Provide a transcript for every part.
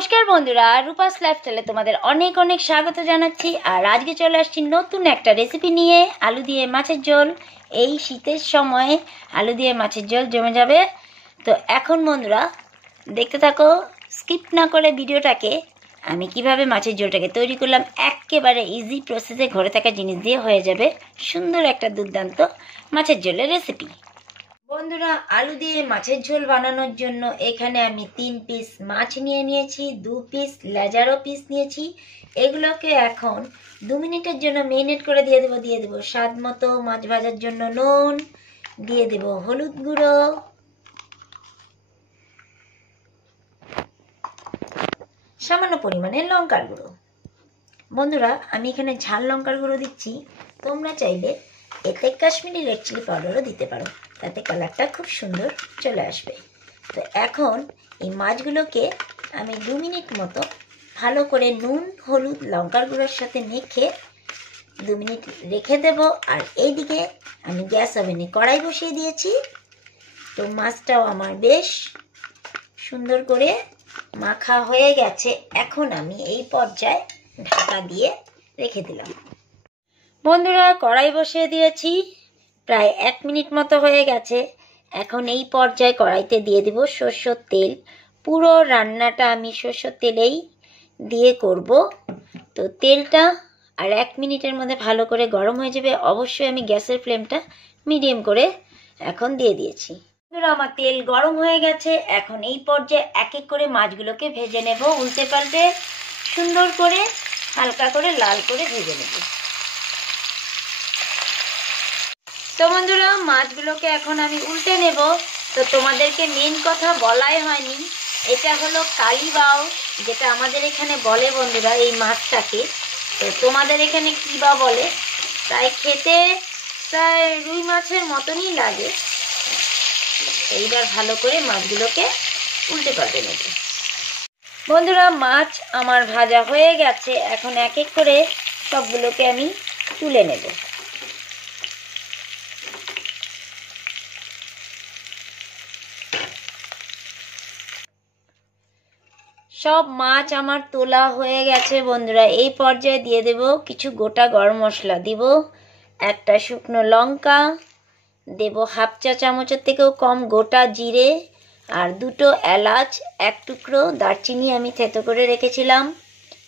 নমস্কার বন্ধুরা, রূপাস লাইফস্টাইলে তোমাদের অনেক অনেক স্বাগত জানাচ্ছি। আর আজকে চলে আসছি নতুন একটা রেসিপি নিয়ে, আলু দিয়ে মাছের ঝোল। এই শীতের সময় আলু দিয়ে মাছের ঝোল জমে যাবে। তো এখন বন্ধুরা দেখতে থাকো, স্কিপ না করে ভিডিওটাকে। আমি কিভাবে মাছের ঝোলটাকে তৈরি করলাম, একেবারে ইজি প্রসেসে ঘরে থাকা জিনিস দিয়ে হয়ে যাবে সুন্দর একটা দুর্দান্ত মাছের ঝোলের রেসিপি। বন্ধুরা, আলু দিয়ে মাছের ঝোল বানানোর জন্য এখানে আমি 3 পিস মাছ নিয়েছি, 2 পিস লেজারো পিস নিয়েছি। এগুলোকে এখন 2 মিনিটের জন্য মেরিনেট করে দিয়ে দেবো স্বাদ মতো মাছ ভাজার জন্য নুন, দিয়ে দেব হলুদ গুঁড়ো, সামান্য পরিমাণে লঙ্কার গুঁড়ো। বন্ধুরা, আমি এখানে ঝাল লঙ্কার গুঁড়ো দিচ্ছি, তোমরা চাইলে এতে কাশ্মীরি রেড চিলি পাউডারও দিতে পারো, তাতে কালারটা খুব সুন্দর চলে আসবে। তো এখন এই মাছগুলোকে আমি 2 মিনিট মতো ভালো করে নুন হলুদ লঙ্কার গুঁড়োর সাথে মেখে 2 মিনিট রেখে দেব। আর এইদিকে আমি গ্যাস ওভেনে কড়াই বসিয়ে দিয়েছি। তো মাছটাও আমার বেশ সুন্দর করে মাখা হয়ে গেছে। এখন আমি এই পর্যায়ে ঢাকা দিয়ে রেখে দিলাম। বন্ধুরা, কড়াই বসিয়ে দিয়েছি, প্রায় 1 মিনিট মতো হয়ে গেছে। এখন এই পর্যায়ে কড়াইতে দিয়ে দিব সরষের তেল। পুরো রান্নাটা আমি সরষের তেলেই দিয়ে করব। তো তেলটা আর 1 মিনিটের মধ্যে ভালো করে গরম হয়ে যাবে। অবশ্যই আমি গ্যাসের ফ্লেমটা মিডিয়াম করে এখন দিয়ে দিয়েছি। বন্ধুরা, আমার তেল গরম হয়ে গেছে। এখন এই পর্যায়ে এক এক করে মাছগুলোকে ভেজে নেব, উল্টে পাল্টে সুন্দর করে হালকা করে লাল করে ভেজে নেব। তো বন্ধুরা, মাছগুলোকে এখন আমি উল্টে নেব। তো তোমাদেরকে মেন কথা বলাই হয়নি, এটা হলো কালীবাউ, যেটা আমাদের এখানে বলে বন্ধুরা এই মাছটাকে। তো তোমাদের এখানে কি বা বলে, তাই খেতে প্রায় রুই মাছের মতনই লাগে। এইবার ভালো করে মাছগুলোকে উল্টে পাল্টে নেব। বন্ধুরা, মাছ আমার ভাজা হয়ে গেছে। এখন এক এক করে সবগুলোকে আমি তুলে নেব। সব মাছ আমার তোলা হয়ে গেছে। বন্ধুরা, এই পর্যায়ে দিয়ে দেব কিছু গোটা গরম মশলা, দিব একটা শুকনো লঙ্কা, দেব হাফ চা চামচের থেকেও কম গোটা জিরে, আর 2টো এলাচ, 1 টুকরো দারচিনি আমি থেতো করে রেখেছিলাম,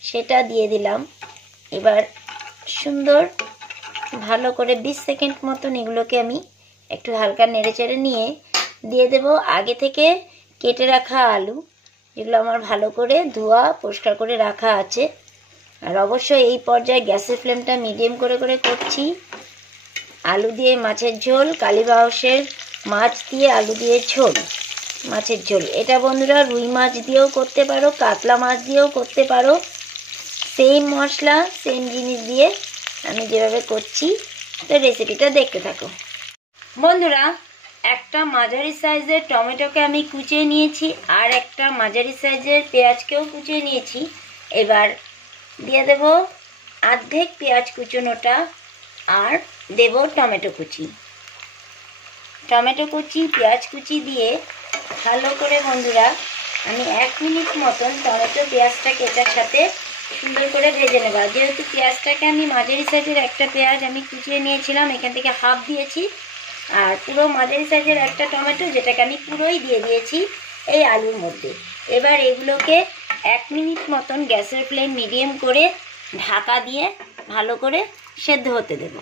সেটা দিয়ে দিলাম। এবার সুন্দর ভালো করে 20 সেকেন্ড মতন এগুলোকে আমি একটু হালকা নেড়েচেড়ে নিয়ে দিয়ে দেব আগে থেকে কেটে রাখা আলু, যেগুলো আমার ভালো করে ধোয়া পরিষ্কার করে রাখা আছে। আর অবশ্যই এই পর্যায়ে গ্যাসের ফ্লেমটা মিডিয়াম করে করে করছি। আলু দিয়ে মাছের ঝোল, কালীবাউসের মাছ দিয়ে আলু দিয়ে ঝোল, মাছের ঝোল। এটা বন্ধুরা রুই মাছ দিয়েও করতে পারো, কাতলা মাছ দিয়েও করতে পারো। সেম মশলা সেম জিনিস দিয়ে আমি যেভাবে করছি, তো রেসিপিটা দেখতে থাকো। বন্ধুরা, একটা মাঝারি সাইজের টমেটোকে আমি কুচিয়ে নিয়েছি, আর একটা মাঝারি সাইজের পেঁয়াজকেও কুচিয়ে নিয়েছি। এবার দিয়ে দেব অর্ধেক পেঁয়াজ কুচোনোটা, আর দেব টমেটো কুচি। টমেটো কুচি পেঁয়াজ কুচি দিয়ে ভালো করে বন্ধুরা আমি 1 মিনিট মতন টমেটো পেঁয়াজটাকে এটার সাথে সুন্দর করে ভেজে নেব। যেহেতু পেঁয়াজটাকে আমি মাঝারি সাইজের একটা পেঁয়াজ আমি কুচিয়ে নিয়েছিলাম, এখান থেকে হাফ দিয়েছি, আর পুরো মাঝারি সাইজের একটা টমেটো যেটাকে আমি পুরোই দিয়ে দিয়েছি এই আলুর মধ্যে। এবার এগুলোকে 1 মিনিট মতন গ্যাসের ফ্লেম মিডিয়াম করে ঢাকা দিয়ে ভালো করে সেদ্ধ হতে দেব।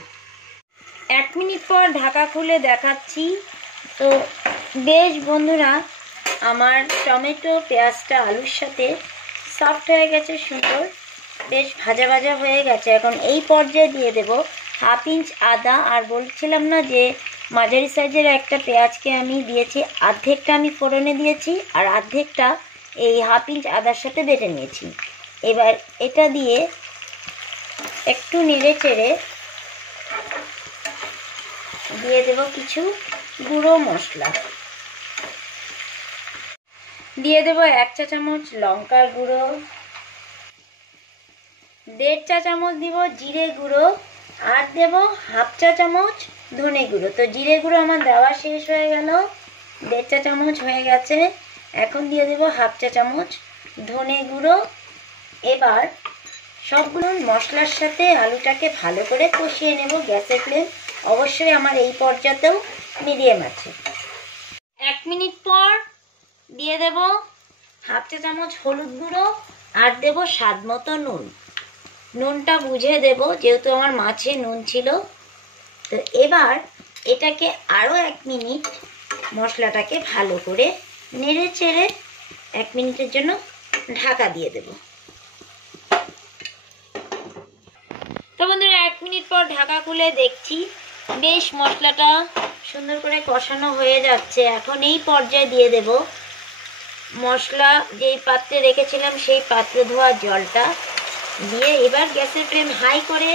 1 মিনিট পর ঢাকা খুলে দেখাচ্ছি। তো বেশ বন্ধুরা, আমার টমেটো পেঁয়াজটা আলুর সাথে সফট হয়ে গেছে, সুন্দর বেশ ভাজা ভাজা হয়ে গেছে। এখন এই পর্যায়ে দিয়ে দেব হাফ ইঞ্চ আদা। আর বলছিলাম না যে মাঝারি সাইজের একটা পেঁয়াজকে আমি দিয়েছি, অর্ধেকটা আমি ফোড়নে দিয়েছি আর অর্ধেকটা এই হাফ ইঞ্চ আদার সাথে বেটে নিয়েছি। এবার এটা দিয়ে একটু নেড়ে চেড়ে দিয়ে দেব কিছু গুঁড়ো মশলা, দিয়ে দেব 1 চা চামচ লঙ্কার গুঁড়ো, 1.5 চা চামচ দিব জিরে গুঁড়ো, আর দেব হাফ চা চামচ ধনে গুঁড়ো। তো জিরে গুঁড়ো আমার দেওয়া শেষ হয়ে গেল, 1.5 চা চামচ হয়ে গেছে। এখন দিয়ে দেব হাফ চা চামচ ধনে গুঁড়ো। এবার সবগুলো মশলার সাথে আলুটাকে ভালো করে কষিয়ে নেব। গ্যাসের ফ্লেম অবশ্যই আমার এই পর্যায়েও মিডিয়াম আছে। 1 মিনিট পর দিয়ে দেব হাফ চা চামচ হলুদ গুঁড়ো আর দেব স্বাদ মতো নুন। নুনটা বুঝে দেব, যেহেতু আমার মাছে নুন ছিল। তো এবার এটাকে আরও 1 মিনিট মশলাটাকে ভালো করে নেড়ে চেড়ে 1 মিনিটের জন্য ঢাকা দিয়ে দেব। তো বন্ধুরা 1 মিনিট পর ঢাকা খুলে দেখছি বেশ মশলাটা সুন্দর করে কষানো হয়ে যাচ্ছে। এখন এই পর্যায়ে দিয়ে দেব মশলা যেই পাত্রে রেখেছিলাম সেই পাত্রে ধোয়া জলটা দিয়ে এবার গ্যাসের ফ্লেম হাই করে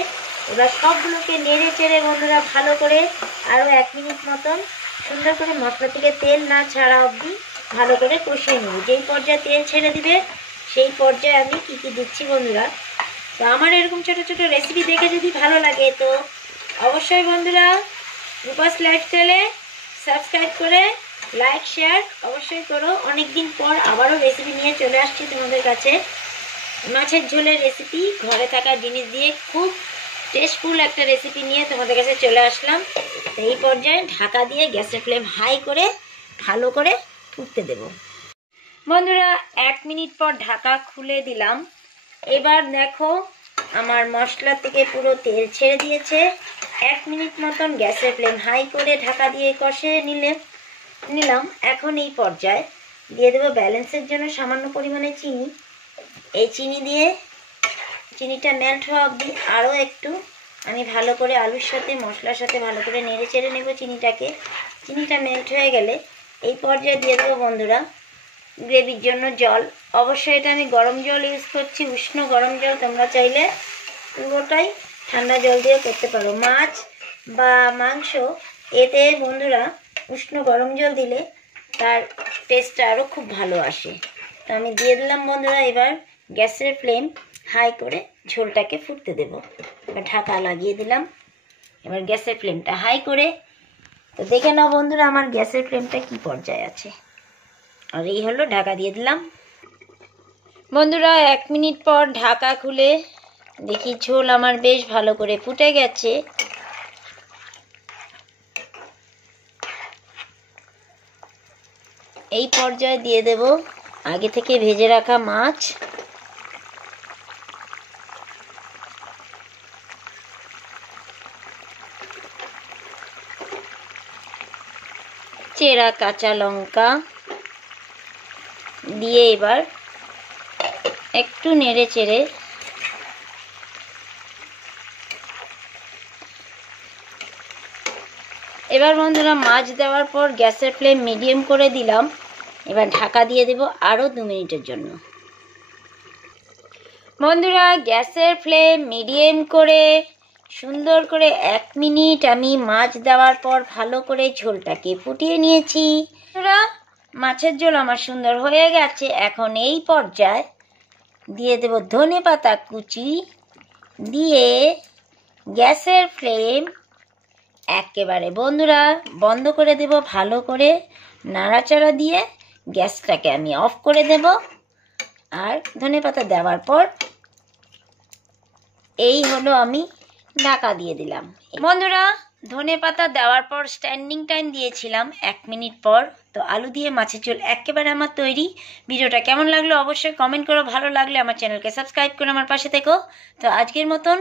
এবার সবগুলোকে নেড়ে চেড়ে বন্ধুরা ভালো করে আরও 1 মিনিট মতন সুন্দর করে মশলা থেকে তেল না ছাড়া অবধি ভালো করে কষিয়ে নেব। যেই পর্যায়ে তেল ছেড়ে দিবে সেই পর্যায়ে আমি কী কী দিচ্ছি বন্ধুরা। তো আমার এরকম ছোটো ছোটো রেসিপি দেখে যদি ভালো লাগে তো অবশ্যই বন্ধুরা রূপাস লাইফস্টাইলে সাবস্ক্রাইব করে লাইক শেয়ার অবশ্যই করো। অনেক দিন পর আবারও রেসিপি নিয়ে চলে আসছি তোমাদের কাছে। মাছের ঝোলের রেসিপি, ঘরে থাকা জিনিস দিয়ে খুব টেস্টফুল একটা রেসিপি নিয়ে তোমাদের কাছে চলে আসলাম। তো এই পর্যায়ে ঢাকা দিয়ে গ্যাসের ফ্লেম হাই করে ভালো করে ফুটতে দেব। বন্ধুরা 1 মিনিট পর ঢাকা খুলে দিলাম। এবার দেখো আমার মশলা থেকে পুরো তেল ছেড়ে দিয়েছে। 1 মিনিট মতন গ্যাসের ফ্লেম হাই করে ঢাকা দিয়ে কষিয়ে নিলাম। এখন এই পর্যায়ে দিয়ে দেবো ব্যালেন্সের জন্য সামান্য পরিমাণে চিনি। এই চিনি দিয়ে চিনিটা মেল্ট হওয়া অবধি আরও একটু আমি ভালো করে আলুর সাথে মশলার সাথে ভালো করে নেড়ে চেড়ে নেব চিনিটাকে। চিনিটা মেল্ট হয়ে গেলে এই পর্যায়ে দিয়ে দেবো বন্ধুরা গ্রেভির জন্য জল। অবশ্যই এটা আমি গরম জল ইউজ করছি, উষ্ণ গরম জল। তোমরা চাইলে পুরোটাই ঠান্ডা জল দিয়ে করতে পারো। মাছ বা মাংস এতে বন্ধুরা উষ্ণ গরম জল দিলে তার টেস্টটা আরও খুব ভালো আসে। তো আমি দিয়ে দিলাম বন্ধুরা। এবার গ্যাসের ফ্লেম হাই করে ঝোলটাকে ফুটতে দেব। এবার ঢাকা লাগিয়ে দিলাম। এবার গ্যাসের ফ্লেমটা হাই করে তো দেখে নাও বন্ধুরা আমার গ্যাসের ফ্লেমটা কি পর্যায়ে আছে। আর এই হলো ঢাকা দিয়ে দিলাম। বন্ধুরা 1 মিনিট পর ঢাকা খুলে দেখি ঝোল আমার বেশ ভালো করে ফুটে গেছে। এই পর্যায়ে দিয়ে দেব আগে থেকে ভেজে রাখা মাছ। চেরা কাঁচা লঙ্কা দিয়ে এবার একটু নেড়ে চেড়ে এবার বন্ধুরা মাছ দেওয়ার পর গ্যাসের ফ্লেম মিডিয়াম করে দিলাম। এবার ঢাকা দিয়ে দেব আরও 2 মিনিটের জন্য। বন্ধুরা গ্যাসের ফ্লেম মিডিয়াম করে সুন্দর করে 1 মিনিট আমি মাছ দেওয়ার পর ভালো করে ঝোলটাকে ফুটিয়ে নিয়েছি। মাছের ঝোল আমার সুন্দর হয়ে গেছে। এখন এই পর্যায়ে দিয়ে দেব ধনেপাতা কুচি দিয়ে গ্যাসের ফ্লেম একেবারে বন্ধুরা বন্ধ করে দেব। ভালো করে নাড়াচাড়া দিয়ে গ্যাসটাকে আমি অফ করে দেব। আর ধনেপাতা দেওয়ার পর এই হলো আমি ঢাকা দিয়ে দিলাম। বন্ধুরা ধনেপাতা দেওয়ার পর স্ট্যান্ডিং টাইম দিয়েছিলাম 1 মিনিট পর। তো আলু দিয়ে মাছের ঝোল একেবারে আমার তৈরি। ভিডিওটা কেমন লাগলো অবশ্যই কমেন্ট করো। ভালো লাগলে আমার চ্যানেলকে সাবস্ক্রাইব করে আমার পাশে থেকো। তো আজকের মতন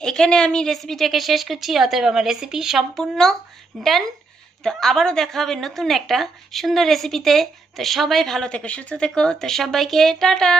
এখানে আমি রেসিপিটাকে শেষ করছি। অতএব আমার রেসিপি সম্পূর্ণ ডান। তো আবারও দেখা হবে নতুন একটা সুন্দর রেসিপিতে। তো সবাই ভালো থেকো, সুস্থ থেকো। তো সবাইকে টাটা।